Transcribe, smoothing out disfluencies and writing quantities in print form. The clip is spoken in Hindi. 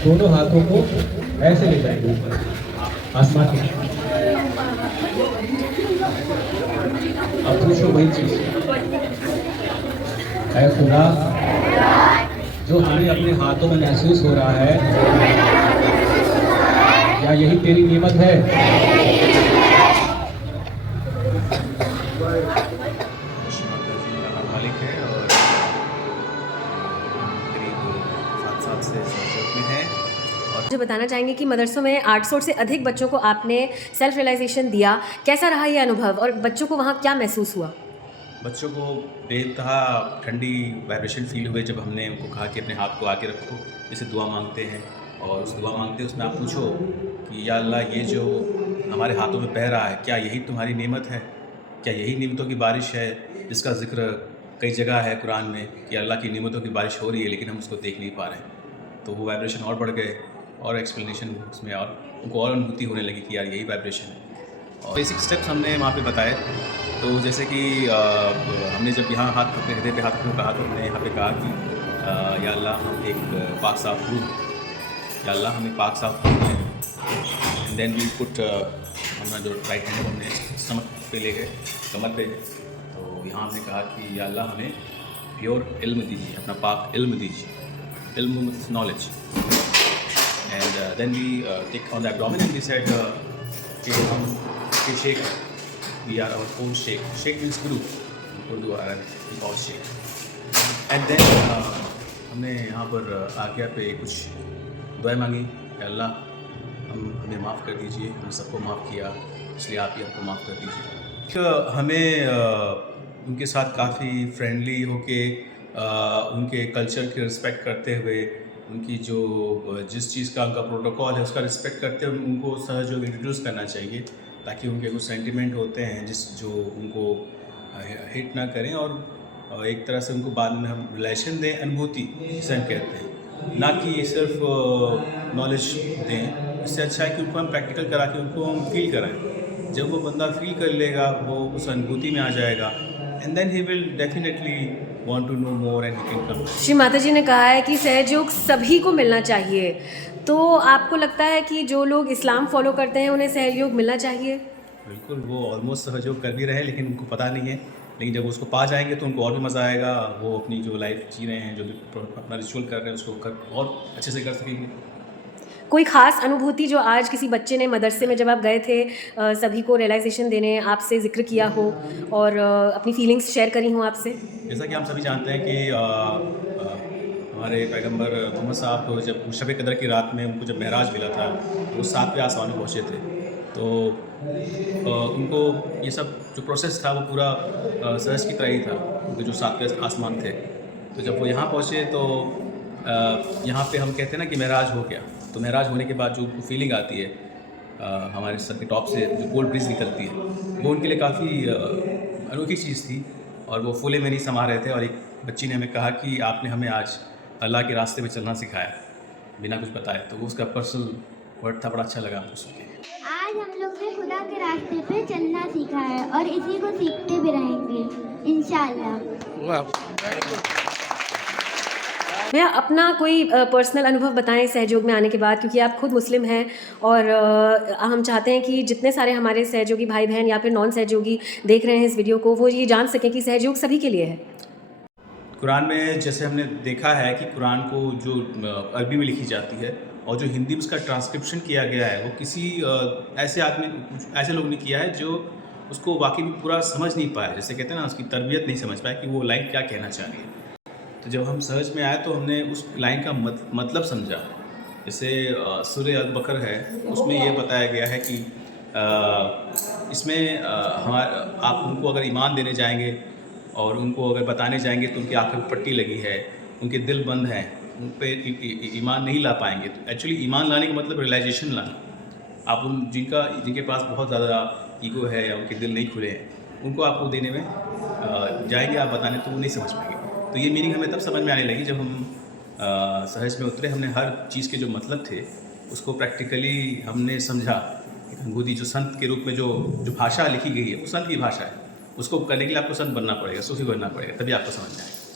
दोनों हाथों को ऐसे ले जाएंगे आसमान की। अब पूछो वही चीज, है खुदा जो हमें अपने हाथों में महसूस हो रहा है, क्या यही तेरी नेमत है? मालिक है और करीब 7 साल से संसद में है। मुझे बताना चाहेंगे कि मदरसों में 800 से अधिक बच्चों को आपने सेल्फ रियलाइजेशन दिया, कैसा रहा ये अनुभव और बच्चों को वहाँ क्या महसूस हुआ? बच्चों को बेतहा ठंडी वाइब्रेशन फील हुए जब हमने उनको कहा कि अपने हाथ को आगे रखो, जैसे दुआ मांगते हैं, और उस दुआ मांगते उसमें आप पूछो कि या अल्लाह ये जो हमारे हाथों में बह रहा है, क्या यही तुम्हारी नेमत है? क्या यही नेमतों की बारिश है जिसका ज़िक्र कई जगह है कुरान में कि अल्लाह की नेमतों की बारिश हो रही है लेकिन हम उसको देख नहीं पा रहे हैं। तो वो वाइब्रेशन और बढ़ गए और एक्सप्लेनेशन उसमें और उनको और अनुभूति होने लगी कि यार यही वाइब्रेशन है। और बेसिक स्टेप्स हमने वहाँ पे बताए। तो जैसे कि हमने जब यहाँ हाथ अपने हृदय पे हाथ रखने को कहा तो हमने यहाँ पे कहा कि या अल्लाह हम एक पाक साफ रूह, या अल्लाह हमें पाक साफ रूह है। एंड देन वी पुट अपना जो राइट हैंड हमने स्टमक पे ले गए, कमर पे। तो यहाँ हमने कहा कि या अल्लाह हमें प्योर इल्म दीजिए, अपना पाक इल्म दीजिए, इल्म knowledge. And then we take on the abdomen and we said कि हम के Sheikh, we are our own Sheikh, Sheikh means गुरु, उर्दू अरब और शेख। एंड देन हमने यहाँ पर आज्ञा पे कुछ दुआएं मांगी कि अल्लाह हमें माफ़ कर दीजिए, हम सबको माफ़ किया इसलिए आप ही हमको माफ़ कर दीजिए। तो हमें उनके साथ काफ़ी फ्रेंडली होके उनके कल्चर की रिस्पेक्ट करते हुए, उनकी जो जिस चीज़ का उनका प्रोटोकॉल है उसका रिस्पेक्ट करते हुए उनको सहयोग इंट्रोड्यूस करना चाहिए, ताकि उनके कुछ सेंटिमेंट होते हैं जो उनको हिट ना करें, और एक तरह से उनको बाद में हम रिलेशन दें, अनुभूति जिसे हम कहते हैं, ना कि सिर्फ नॉलेज दें। इससे अच्छा है कि उनको हम प्रैक्टिकल करा के उनको हम फील कराएं। जब वो बंदा फील कर लेगा वो उस अनुभूति में आ जाएगा, and then he will definitely want to know more and he can come. Shri Mata जी ने कहा है कि सहयोग सभी को मिलना चाहिए, तो आपको लगता है कि जो लोग इस्लाम फॉलो करते हैं उन्हें सहयोग मिलना चाहिए? बिल्कुल, वो ऑलमोस्ट सहयोग कर भी रहे हैं लेकिन उनको पता नहीं है। लेकिन जब उसको पा जाएंगे तो उनको और भी मज़ा आएगा। वो अपनी जो लाइफ जी रहे हैं, जो भी अपना रिचुअल कर रहे हैं उसको और अच्छे से कर सकेंगे। कोई ख़ास अनुभूति जो आज किसी बच्चे ने मदरसे में जब आप गए थे सभी को रियलाइजेशन देने आपसे ज़िक्र किया हो और अपनी फीलिंग्स शेयर करी हों आपसे? जैसा कि हम सभी जानते हैं कि हमारे पैगंबर मोहम्मद साहब को जब शब कदर की रात में उनको जब महराज मिला था तो वो 7वें आसमान में पहुँचे थे। तो उनको ये सब जो प्रोसेस था वो पूरा सहज की तरह ही था, उनके जो 7वें आसमान थे। तो जब वो यहाँ पहुँचे तो यहाँ पे हम कहते हैं ना कि महराज हो गया। तो महराज होने के बाद जो फीलिंग आती है हमारे सर के टॉप से जो गोल्ड ब्रिज निकलती है, वो उनके लिए काफ़ी अनोखी चीज़ थी और वो फूले में नहीं समा रहे थे। और एक बच्ची ने हमें कहा कि आपने हमें आज अल्लाह के रास्ते में चलना सिखाया बिना कुछ बताए। तो वो उसका पर्सनल वर्ड था, बड़ा अच्छा लगा हमको सुन के। आज हम लोग ने खुदा के रास्ते पे चलना सीखा है और इसी को सीखते भी रहेंगे इंशाल्लाह। भैया अपना कोई पर्सनल अनुभव बताएं सहयोग में आने के बाद, क्योंकि आप खुद मुस्लिम हैं और हम चाहते हैं कि जितने सारे हमारे सहयोगी भाई बहन या फिर नॉन सहयोगी देख रहे हैं इस वीडियो को, वो ये जान सकें कि सहयोग सभी के लिए है। कुरान में जैसे हमने देखा है कि कुरान को जो अरबी में लिखी जाती है और जो हिंदी में उसका ट्रांसक्रिप्शन किया गया है, वो किसी ऐसे लोग ने किया है जो उसको वाकई में पूरा समझ नहीं पाए, जैसे कहते हैं ना उसकी तरबियत नहीं समझ पाए कि वो लाइन क्या कहना चाह रही है। तो जब हम सहज में आए तो हमने उस लाइन का मतलब समझा। जैसे सूरह अल-बकर है, उसमें ये बताया गया है कि इसमें आप उनको अगर ईमान देने जाएंगे और उनको अगर बताने जाएंगे तो उनकी आँखों में पट्टी लगी है, उनके दिल बंद हैं, उन पर ईमान नहीं ला पाएंगे। तो एक्चुअली ईमान लाने का मतलब रियलाइजेशन लाना। आप जिनके पास बहुत ज़्यादा ईगो है या उनके दिल नहीं खुले हैं, उनको आपको देने में जाएंगे आप बताने तो वो नहीं समझ पाएंगे। तो ये मीनिंग हमें तब समझ में आने लगी जब हम सहज में उतरे। हमने हर चीज़ के जो मतलब थे उसको प्रैक्टिकली हमने समझा। अनुभूति जो संत के रूप में जो भाषा लिखी गई है वो संत की भाषा है, उसको करने के लिए आपको संत बनना पड़ेगा, सूफी बनना पड़ेगा, तभी आपको समझ में आएगा।